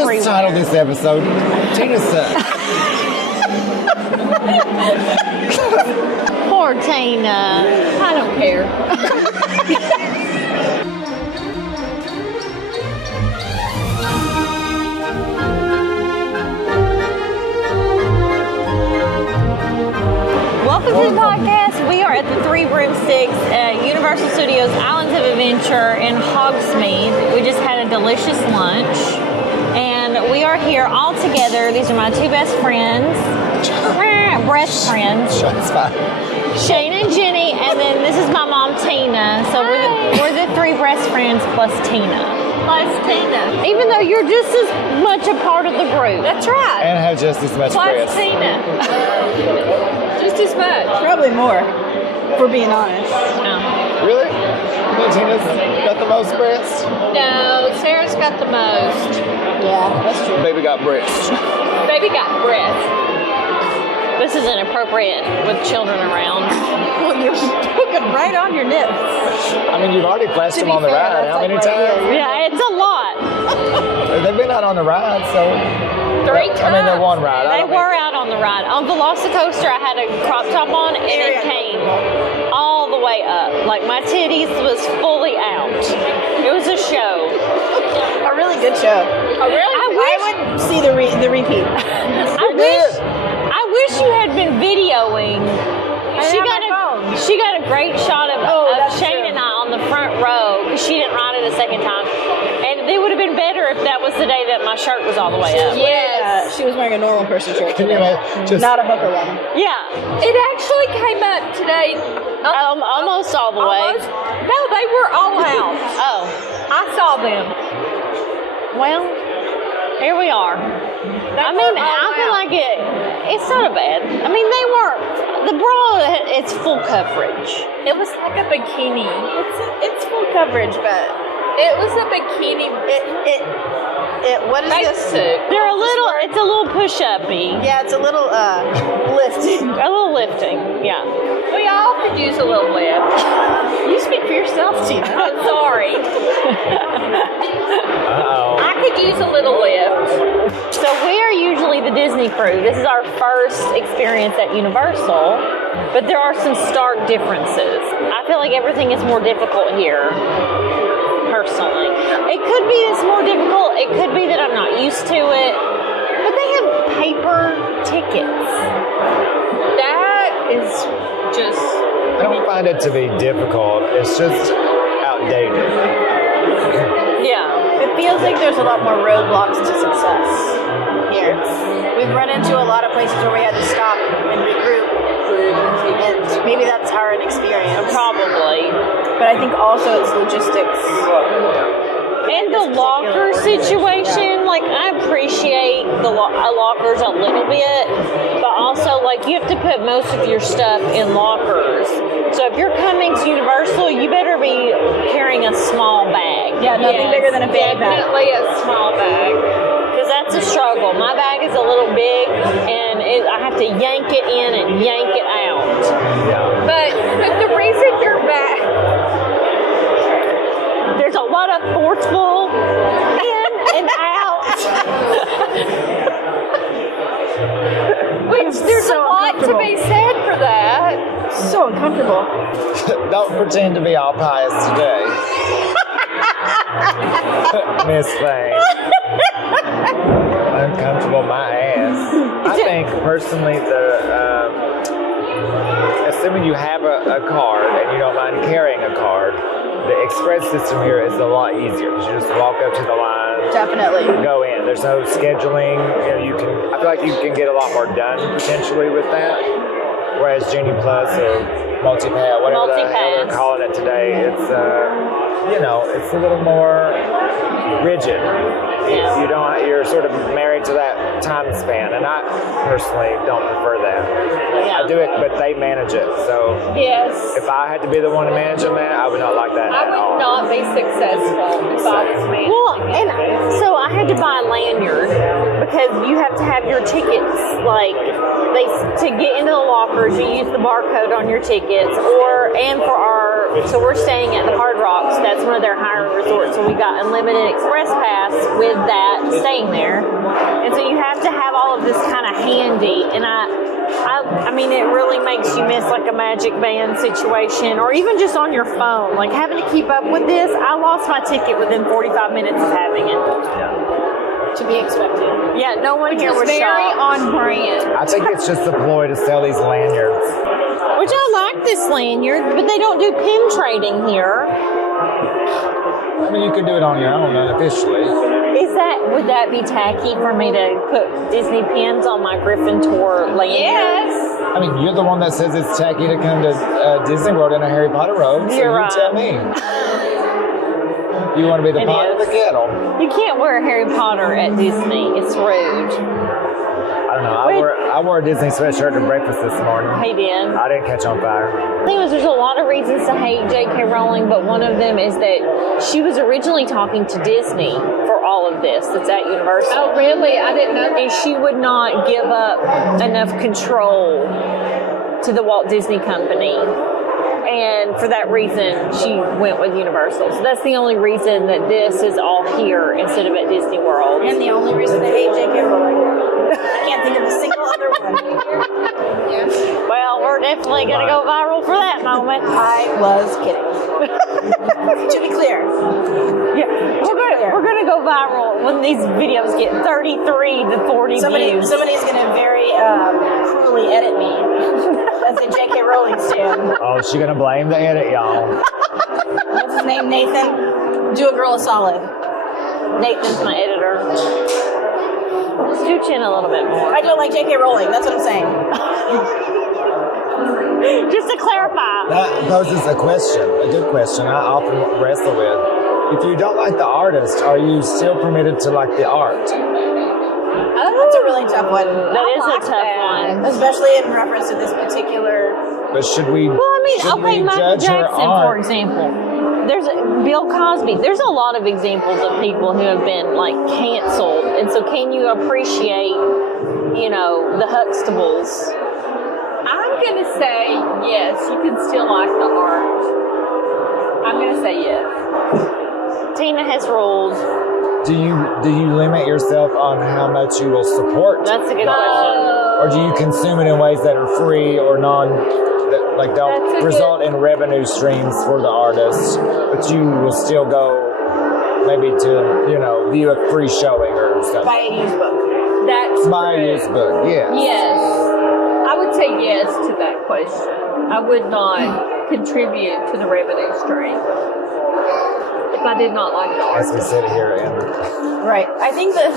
just titled this episode, Tina sucks. Poor Tina. I don't care. Welcome to the podcast. We are at the Three Broomsticks at Universal Studios Islands of Adventure in Hogsmeade. We just had a delicious lunch. And we are here all together. These are my two best friends. Breast friends. Shane and Jenny. And then this is my mom, Tina. So we're the three breast friends plus Tina. Even though you're just as much a part of the group. That's right. And have just as much Plus breasts. Tina. Just as much. Probably more, if we're being honest. No. Really? You think Tina's got the most breasts? No, Sarah's got the most. Yeah, that's true. Baby got breasts. Baby got breath. This is inappropriate with children around. Well, you took them right on your nips. I mean, you've already flashed them on the ride. How many times? Yeah, it's a lot. They've been out on the ride, so... 3 times. I mean, they're one ride. They were out on the ride. On Velocicoaster, I had a crop top on, and it came all the way up. Like, my titties was fully out. It was a show. A really good show. Oh, really? I would see the repeat. I wish you had been videoing. She got a great shot of Shane and I on the front row because she didn't ride it a second time. And it would have been better if that was the day that my shirt was all the way up. Yes. She was wearing a normal person shirt. Can you imagine? Not a hooker one. Yeah. It actually came up today. Almost all the way. No, they were all out. Oh. I saw them. Well, here we are. I mean, I feel like it's not a bad. I mean, they weren't. The bra, it's full coverage. It was like a bikini. It's full coverage, but It was a bikini. what is this? Suit. They're a little. It's a little push-uppy. Yeah, it's a little lifting. A little lifting. Yeah. We all could use a little lift. You speak for yourself, Tina. I'm sorry. Uh-oh. I could use a little lift. So we are usually the Disney crew. This is our first experience at Universal, but there are some stark differences. I feel like everything is more difficult here, personally. It could be it's more difficult. It could be that I'm not used to it. But they have paper tickets. That is just... I don't find it to be difficult. It's just outdated. Yeah. It feels like there's a lot more roadblocks to success here. We've run into a lot of places where we had to stop and regroup, and maybe that's our inexperience. Probably. But I think also it's logistics. And the locker situation, like, I appreciate the lockers a little bit, but also, like, you have to put most of your stuff in lockers. So if you're coming to Universal, you better be carrying a small bag. Yeah, nothing bigger than a bag bag. Definitely a small bag. Because that's a struggle. My bag is a little big, and I have to yank it in and yank it out. Yeah. But the reason you're back... There's a lot of forceful in and out. Which there's so a lot to be said for that. So uncomfortable. Don't pretend to be all pious today. Miss Thing. Uncomfortable my ass. I think personally assuming you have a card and you don't mind carrying a card, the express system here is a lot easier. You just walk up to the line, Definitely. go in. There's no scheduling. I feel like you can get a lot more done potentially with that. Whereas Genie Plus or Multipass, whatever the hell they're calling it today, it's it's a little more rigid. You're sort of married to that time span, and I personally don't prefer that. Yeah. I do it, but they manage it. So Yes. if I had to be the one to manage them, I would not like that I at all. would not be successful if I was managing. Well, and so I had to buy a lanyard because you have to have your tickets, to get into the lockers, you use the barcode on your tickets, and for our So we're staying at the Hard Rocks. That's one of their higher resorts. So we got unlimited express pass with that staying there. And so you have to have all of this kind of handy. And I mean, it really makes you miss like a Magic Band situation, or even just on your phone. Like having to keep up with this. I lost my ticket within 45 minutes of having it. To be expected. Yeah, no one here was very shocked. on brand. I think it's just a ploy to sell these lanyards. Which I like this lanyard, but they don't do pin trading here. I mean, you could do it on your own unofficially. Would that be tacky for me to put Disney pins on my Gryffindor lanyard? Yes. I mean, you're the one that says it's tacky to come to Disney World in a Harry Potter robe, so You're you right. tell me. You want to be the It pot or is. the kettle? You can't wear Harry Potter at Disney. It's rude. I don't know. I wore a Disney sweatshirt to breakfast this morning. He did. I didn't catch on fire. The thing is, there's a lot of reasons to hate J.K. Rowling, but one of them is that she was originally talking to Disney for all of this that's at Universal. Oh, really? I didn't know And that. she would not give up enough control to the Walt Disney Company. And for that reason, she went with Universal. So that's the only reason that this is all here instead of at Disney World. And the only reason to hate J.K. Rowling. I can't think of a single other one. Well, we're definitely going to go viral for that moment. I was kidding. To be clear. Yeah, we're gonna go viral when these videos get 33 to 40 views. Somebody's going to very cruelly edit me as a J.K. Rowling stan. Oh, is she going to blame the edit, y'all? What's his name, Nathan? Do a girl a solid. Nathan's my editor. Scooch in a little bit more. I don't like J.K. Rowling. That's what I'm saying. Just to clarify. That poses a question, a good question I often wrestle with. If you don't like the artist, are you still permitted to like the art? That's a really tough one. That is a tough one. Especially in reference to this particular. But should we? Well, I mean, should okay, we Michael judge her Jackson, art? for example. There's Bill Cosby. There's a lot of examples of people who have been like canceled, and so can you appreciate, the Huxtables? I'm going to say yes, you can still like the art. I'm going to say yes. Tina has ruled. Do you limit yourself on how much you will support? That's a good question. Or do you consume it in ways that are free or That's don't a result in revenue streams for the artist, but you will still go maybe to, view a free showing or something. Buy a used book. That's Buy a true. used book, yes. Yes. I would say yes to that question. I would not contribute to the revenue stream if I did not like the art. As we sit here and Right. I think that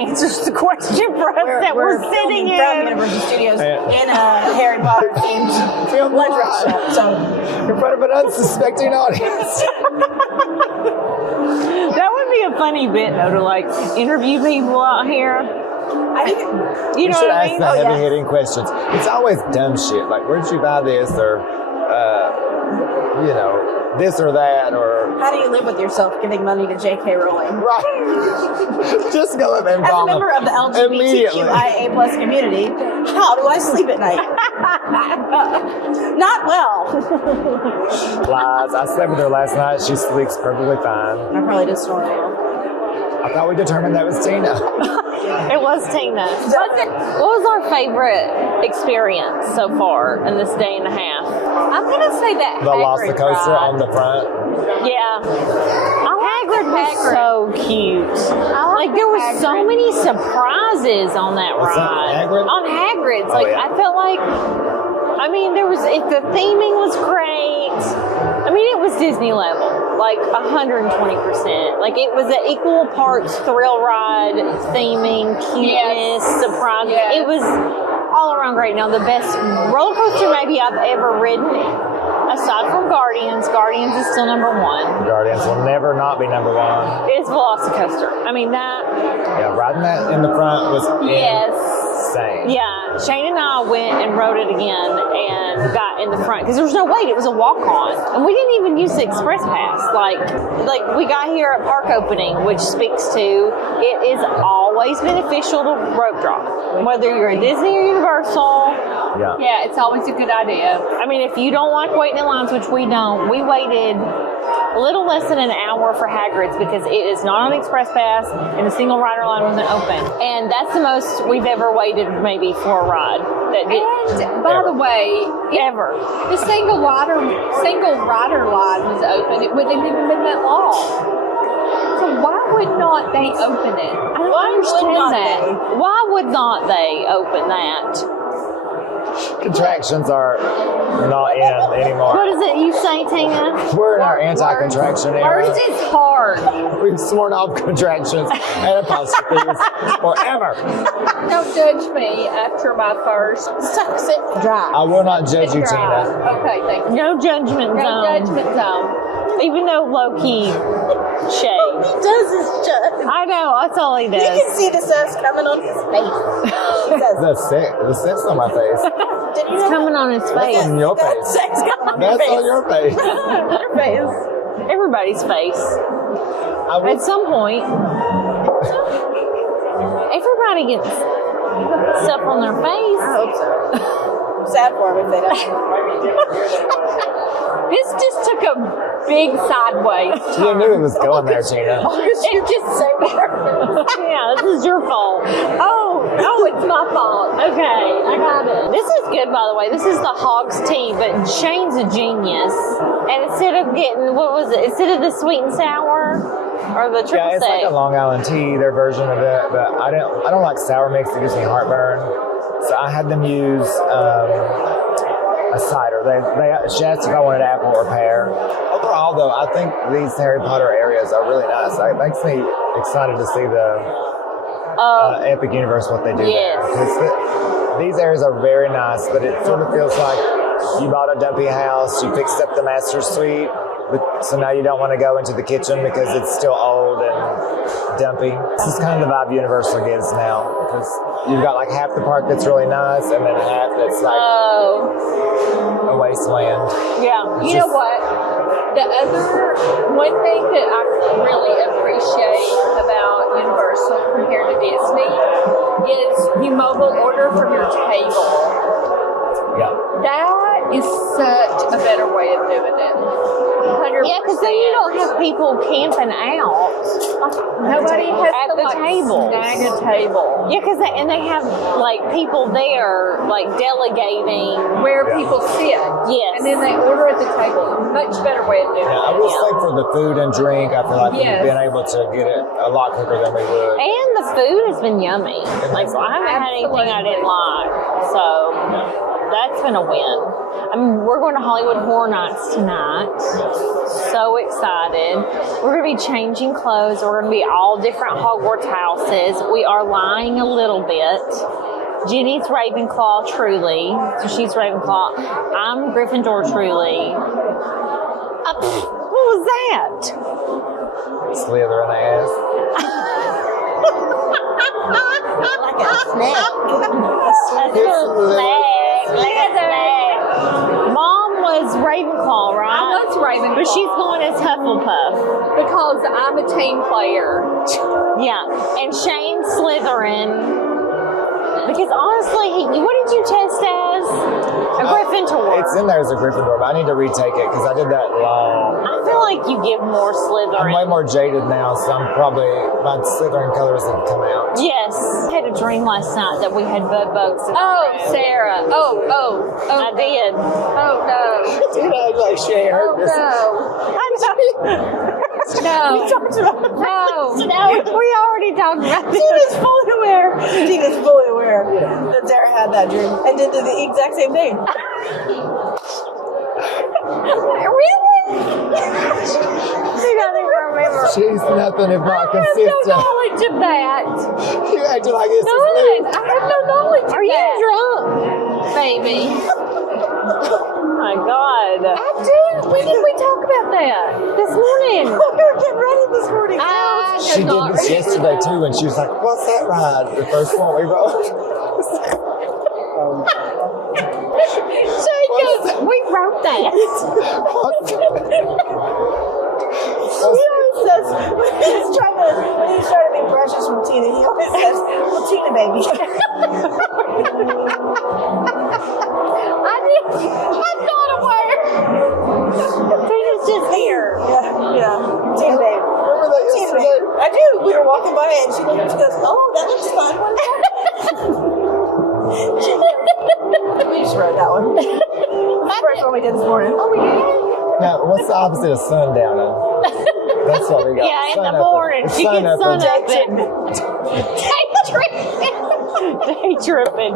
answers the question for us that we're sitting filming from in. Universal Studios Yeah. in a Harry Potter themed lunch restaurant. So in front of an unsuspecting audience. That would be a funny bit, though, to like interview people out here. I think You You know should what I ask mean? the Oh, yeah. heavy-hitting questions. It's always dumb shit, like where'd you buy this, or this or that, or how do you live with yourself giving money to J.K. Rowling? right. Just go up and As a bomb member of the immediately. LGBTQIA plus community, how do I sleep at night? Not well. Lies. I slept with her last night. She sleeps perfectly fine. I probably just snore now. I thought we determined that was Tina. It was Tina. What was our favorite experience so far in this day and a half? I'm going to say that The Hagrid Velocicoaster ride. on the front. Yeah. Hagrid was Hagrid. so cute. Like there were so Hagrid. many surprises on that What's that, ride. Hagrid? On Hagrid's. Oh, Like yeah. I felt like the theming was great. I mean, it was Disney level, like 120%. Like it was an equal parts thrill ride, theming, cuteness, surprise. Yes. It was all around great. Now, the best roller coaster maybe I've ever ridden, aside from Guardians is still number one. Guardians will never not be number one. Is Velocicoaster. I mean that. Yeah, riding that in the front was Yes. insane. Yeah. Yeah, Shane and I went and rode it again and got in the front because there was no wait. It was a walk-on, and we didn't even use the express pass. Like we got here at park opening, which speaks to it is always beneficial to rope drop, whether you're at Disney or Universal. Yeah. Yeah, it's always a good idea. I mean, if you don't like waiting in lines, which we don't, we waited a little less than an hour for Hagrid's because it is not on the express pass and the single rider line wasn't open. And that's the most we've ever waited maybe for a ride. And by the way, Ever. the single rider line was open. It wouldn't have even been that long. So why would not they open it? I don't understand that. Why would not they open that? Contractions are not in anymore. What is it you say, Tina? We're in our anti-contraction era. Words is hard. We've sworn off contractions and apostrophes forever. Don't judge me after my first. Suck, sit, dry. I will not judge you, Tina. Okay, thank you. No judgment No zone. judgment zone. Even though low-key shade. He does his judge. I know, that's all he You does. can see the sass coming on his face. He says, The six on my face. did you It's know coming on his face. On your that face. sex coming on That's your on your face. Your face. Everybody's face. I will, At some point, everybody gets stuff on their face. I hope so. I'm sad for him if they don't. This just took a big sideways. you knew it was going there, Tina. It just so Yeah, this is your fault. Oh, it's my fault. Okay, I got it. This is good, by the way. This is the Hog's tea, but Shane's a genius. And instead of getting, what was it? Instead of the sweet and sour or the triple Yeah, it's like sec. a Long Island tea, their version of it, but I don't like sour mix. It gives me heartburn. So I had them use a cider. She asked if I wanted apple or pear. Overall, though, I think these Harry Potter areas are really nice. It makes me excited to see the Epic Universe, what they do Yes. there. 'Cause these areas are very nice, but it sort of feels like you bought a dumpy house, you fixed up the master suite, but so now you don't want to go into the kitchen because it's still old and dumpy. This is kind of the vibe Universal gives now, because you've got like half the park that's really nice and then half that's like Oh, a wasteland. Yeah. you know what? The other one thing that I really appreciate about Universal compared to Disney is you mobile order from your table. Yeah. That is such a better way of doing it. 100%. Yeah, because then you don't have people camping out. Nobody has At to the like tables. snag a table Yeah, because they have like people there like delegating. where people sit. Yes. And then they order at the table. Much better way of doing Yeah, I it. will say for the food and drink, I feel like Yes. we've been able to get it a lot quicker than we would. And the food has been yummy. Like, I haven't had anything I didn't like. So, that's been a win. I mean, we're going to Hollywood Horror Nights tonight. So excited. We're going to be changing clothes. We're going to be all different Hogwarts houses. We are lying a little bit. Jenny's Ravenclaw, truly. So she's Ravenclaw. I'm Gryffindor, truly. What was that? Slither in the ass. Like a snack. Mom was Ravenclaw, right? I was Ravenclaw. But she's going as Hufflepuff. Because I'm a team player. Yeah. And Shane's Slytherin. Because honestly, what did you test as? A Gryffindor. It's in there as a Gryffindor, but I need to retake it because I did that long. I feel like you give more Slytherin. I'm way more jaded now, so I'm probably, my Slytherin colors have come out. Yes. I had a dream last night that we had bud bugs. Oh, Sarah. Oh. I did. Oh, no. Dude, I like she ain't Oh, heard this. no. We talked about it. No. We already talked about this. Tina's fully aware. Tina's fully aware that Sarah had that dream and did the exact same thing. Really? She doesn't remember. She's nothing if not I have no consistent. knowledge of that. You acting like this is None. new. I have no knowledge of Are you that. drunk? Baby. Oh my God. I do. When did we talk about that? This morning. We were getting ready this morning. I She could did not this remember yesterday that. too, and she was like, "What's that ride?" The first one we rode. She goes, we wrote that. He always says, when he's trying to be precious from Tina, he always says, well, Tina, baby. I'm not aware. Tina's just here. Yeah. Tina, babe. Remember that Tina, yesterday? babe. I do. We were walking by it, and she goes, oh, that looks fun. What is that? We just wrote that one. The first one we did this morning. Oh, we did? Now, what's the opposite of sundowning? That's what we got. Yeah, in the morning. She gets sun up and day tripping.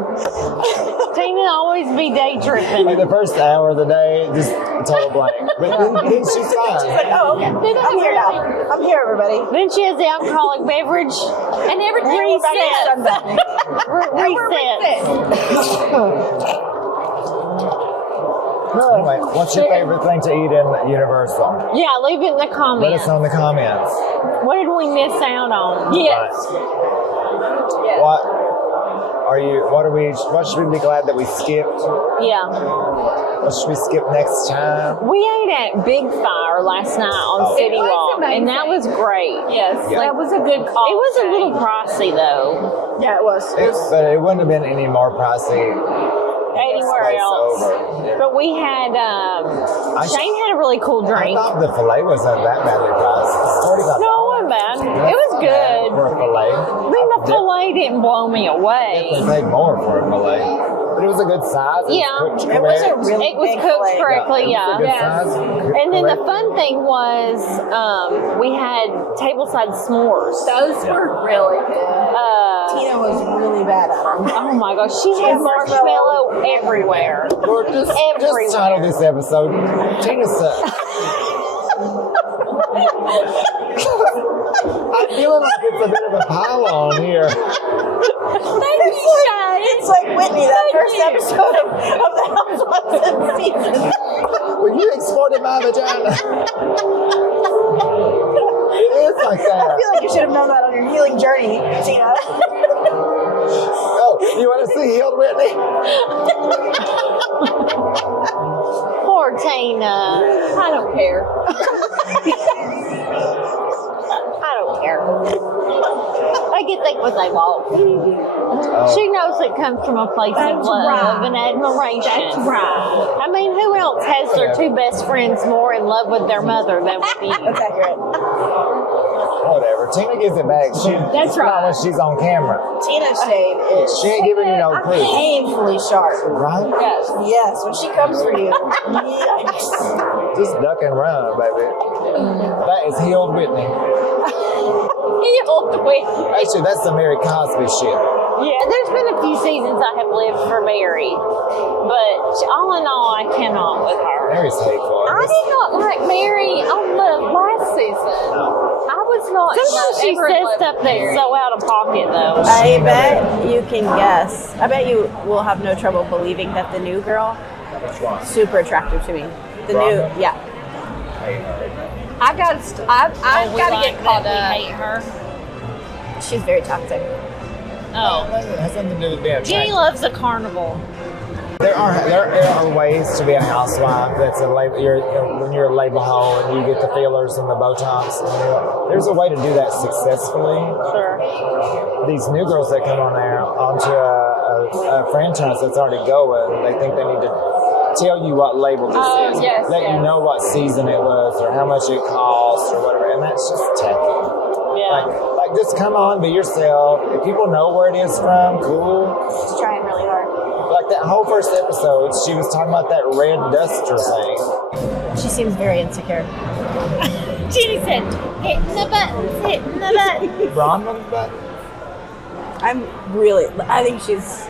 Tina always be day tripping. Like the first hour of the day, just a total blank. But then she's fine. She's like, oh, okay. I'm here now. I'm here, everybody. Then she has the alcoholic beverage and everything resets. Anyway, what's your favorite thing to eat in Universal? Yeah, leave it in the Let comments. us know in the comments. What did we miss out on? Yes. What should we be glad that we skipped? Yeah. What should we skip next time? We ate at Big Fire last night on City was Walk, and that was amazing. great. Yes, Yeah. that was a good call. It was a little pricey though, Yeah, it was. But it wouldn't have been any more pricey. anywhere Place else. over. But we had, Shane had a really cool I drink. thought the filet wasn't that badly priced. It's $45. No, it wasn't bad. It was good. For a filet. I mean, the filet didn't blow me away. They paid more for a filet. But it was a good size. It was Yeah. cooked It was a correct. really It was big cooked filet. correctly, It was a yeah. good Yes. size, cooked And then the correct. fun thing was we had tableside s'mores. Those were really good. Tina was really bad at them. Oh my gosh, she had marshmallow everywhere. Lord, just title this episode Tina Sucks. I'm feeling like it's a bit of a pile on here. It's like Whitney, that first episode of the Housewives season. Well, you exported my vagina. It is like I that. feel like you should have known that on your healing journey, Tina. Oh, you want to see healed Whitney? Poor Tina. I don't care. I don't care. They can think what they want. She knows it comes from a place of That's love right. and admiration. That's right. I mean, who else has their two best friends more in love with their mother than with you? That's accurate. Whatever. Tina gives it back. That's Not right. when she's on camera. Tina's shade is She ain't giving you no proof. painfully sharp. Right? Yes. Yes, when she comes for you. Yikes. Just duck and run, baby. That is healed Whitney. Healed with. Actually, that's the Mary Cosby shit. Yeah, there's been a few seasons I have lived for Mary, but all in all, I cannot with her. Mary's hateful. I did not like Mary on the last season. I was not. Sometimes she ever in says love stuff with that's Mary. so out of pocket, though. I bet you can guess. I bet you will have no trouble believing that the new girl, Which one? super attractive to me. The Rhonda? new, yeah. I've got to get caught We up. hate her. She's very toxic. Oh. It has something to do with being Jenny attractive. loves a carnival. There are ways to be a housewife. That's a label. When you're a label hoe and you get the fillers and the Botox. There's a way to do that successfully. Sure. These new girls that come on there onto a franchise that's already going, they think they need to tell you what label this is, Yes, let you yes. know what season it was or how much it costs or whatever, and that's just tacky. Yeah. Like just come on, be yourself. If people know where it is from, cool. She's trying really hard. Like that whole first episode, she was talking about that red duster thing. She seems very insecure. Jenny said, hitting the buttons, hitting the buttons. Bronwyn, but I think she's,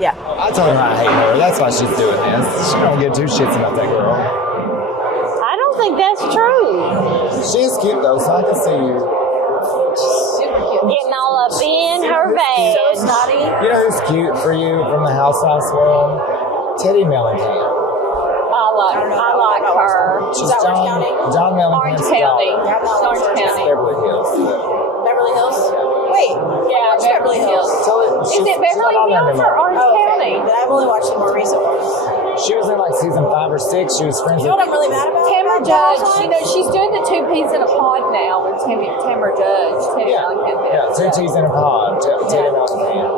yeah. I told her I hate her. That's why she's doing this. She don't get two shits about that girl. I don't think that's true. She's cute though, so I can see you. Super cute. Getting all up in her bed. So snotty. You know who's cute for you from the Housewives world? Teddy Mellencamp. I like her. She's that Orange County? John Orange Mellencamp's County. daughter. Orange County. Beverly Hills. Beverly Hills? Wait. Yeah, Beverly Hills. Tell it. It's Is it Beverly not on there Hills or anymore. Orange County? But I've only watched the more recent ones. She was in like season 5 or 6. She was friends You know with. what I'm really mad about? Tamara about Judge. Housewives? You know, she's doing the 2 peas in a pod now with Tamara Judge. Teddy Mellencamp. Yeah, 2 T's in a pod. Teddy Mellencamp.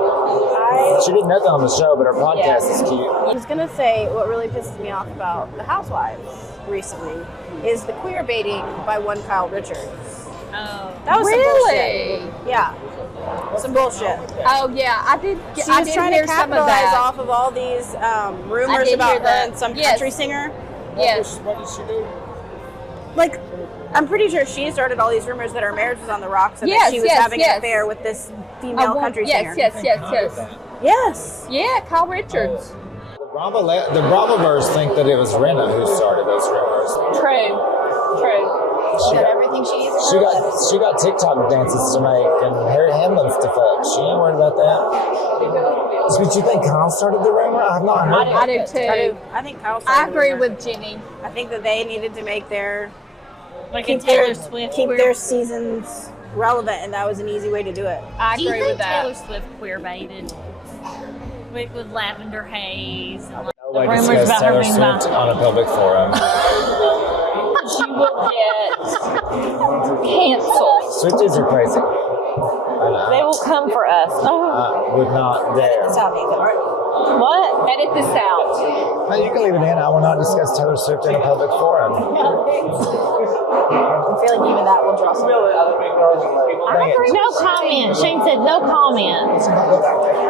She did nothing on the show, but her podcast is cute. I was gonna say what really pisses me off about the Housewives recently is the queer baiting by one Kyle Richards. Oh. That was Really? some bullshit. Yeah, some bullshit. Oh yeah, I did. She I was did trying hear to some of capitalize that. off of all these I rumors did about hear her that. and some Yes. country singer. Yes. What did she do? Like, I'm pretty sure she started all these rumors that her marriage was on the rocks and Yes, that she was yes, having yes. an affair with this female country yes, singer. yes, yes, yes. Yes. Yeah, Kyle Richards. The Bravoverse think that it was Renna who started those rumors. True. She got everything she needs. She got TikTok dances to make and Harry Hamlin's to fuck. She ain't worried about that. But you think Kyle started the rumor? I've not heard. I do too. I think Kyle I started agree the rumor. with Jenny. I think that they needed to make their Like keep in Taylor their Swift. keep their seasons relevant, and that was an easy way to do it. I Do you agree think with that. Taylor Swift queer baited? With Lavender Haze and like No the way to rumors discuss about her Taylor being Swift bi. on a public forum. She will get canceled. Swifties are crazy. They will come for us. Oh, I would not dare. what? Edit this out. No, you can leave it in. I will not discuss Taylor Swift in a public forum. I feel like even that will draw some. Dang it. No comment. Shane said no comment.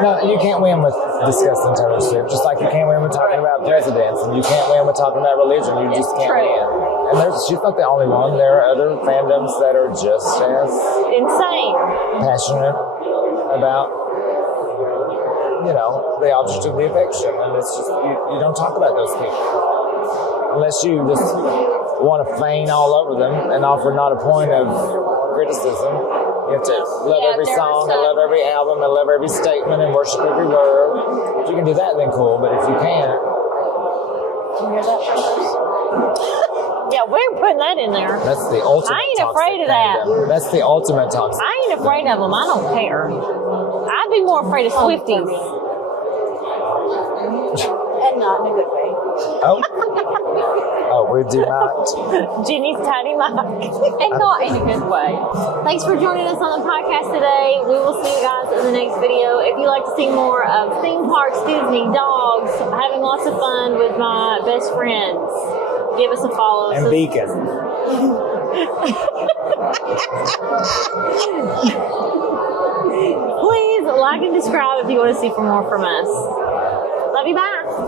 No, you can't win with discussing Taylor Swift. Just like you can't win with talking about presidents, and you can't win with talking about religion. You just can't win. And she's not the only one. There are other fandoms that are just as Insane. passionate about, the object of the affection. And it's just, you don't talk about those people. Unless you just want to feign all over them and offer not a point of criticism. You have to love every song and love every album and love every statement and worship every word. If you can do that, then cool. But if you can't, Can you hear that, Francis? Yeah, we're putting that in there. that's the ultimate. I ain't toxic afraid of that. fandom. That's the ultimate toxic. I ain't afraid of them. I don't care. I'd be more afraid of Swifties. And not in a good way. Oh, would you not? Jenny's tiny mic. And not in a good way. Thanks for joining us on the podcast today. We will see you guys in the next video. If you'd like to see more of theme parks, Disney, dogs, having lots of fun with my best friends, give us a follow. And Beacon. Please like and subscribe if you want to see more from us.